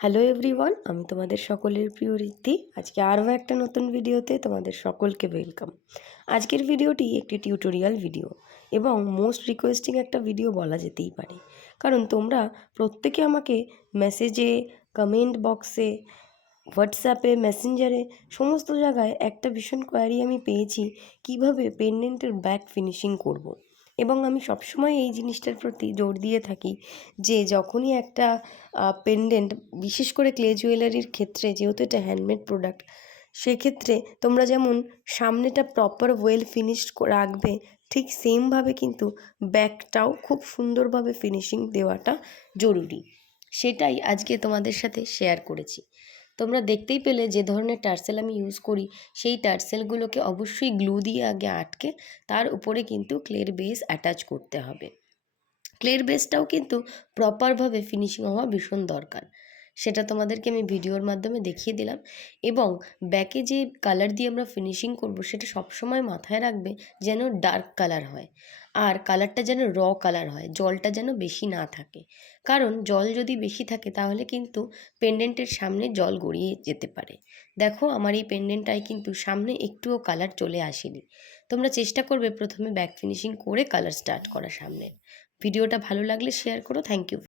Hello everyone, আমি তোমাদের সকলের প্রিয় ঋদ্ধি। আজকে আরও একটা নতুন ভিডিওতে তোমাদের সকলকে ওয়েলকাম। আজকের ভিডিওটি একটি টিউটোরিয়াল ভিডিও এবং মোস্ট রিকোয়েস্টিং একটা ভিডিও বলা যেতেই পারে, কারণ তোমরা প্রত্যেকে আমাকে মেসেজে, কমেন্ট বক্সে, হোয়াটসঅ্যাপে, মেসেঞ্জারে সমস্ত জায়গায় একটা ভীষণ কোয়ারি আমি পেয়েছি, কিভাবে পেন্ডেন্টের ব্যাক ফিনিশিং করব। এবং আমি সবসময় এই জিনিসটার প্রতি জোর দিয়ে থাকি যে যখনই একটা পেন্ডেন্ট, বিশেষ করে ক্লে জুয়েলারির ক্ষেত্রে, যেহেতু এটা হ্যান্ডমেড প্রোডাক্ট, সেক্ষেত্রে তোমরা যেমন সামনেটা প্রপার ওয়েল ফিনিশড রাখবে, ঠিক সেমভাবে কিন্তু ব্যাকটাও খুব সুন্দরভাবে ফিনিশিং দেওয়াটা জরুরি। সেটাই আজকে তোমাদের সাথে শেয়ার করেছি। তোমরা দেখতেই পেলে যে ধরনের টার্সেল আমি ইউজ করি, সেই টার্সেলগুলোকে অবশ্যই গ্লু দিয়ে আগে আটকে তার উপরে কিন্তু ক্লের বেস অ্যাটাচ করতে হবে। ক্লের বেসটাও কিন্তু প্রপারভাবে ফিনিশিং হওয়া ভীষণ দরকার, সেটা তোমাদেরকে আমি ভিডিওর মাধ্যমে দেখিয়ে দিলাম। এবং ব্যাকে যে কালার দিয়ে আমরা ফিনিশিং করব, সেটা সবসময় মাথায় রাখবে যেন ডার্ক কালার হয়, আর কালারটা যেন র কালার হয়, জলটা যেন বেশি না থাকে। কারণ জল যদি বেশি থাকে তাহলে কিন্তু পেন্ডেন্টের সামনে জল গড়িয়ে যেতে পারে। দেখো, আমার এই পেন্ডেন্টটায় কিন্তু সামনে একটুও কালার চলে আসেনি। তোমরা চেষ্টা করবে প্রথমে ব্যাক ফিনিশিং করে কালার স্টার্ট করা সামনে। ভিডিওটা ভালো লাগলে শেয়ার করো। Thank you.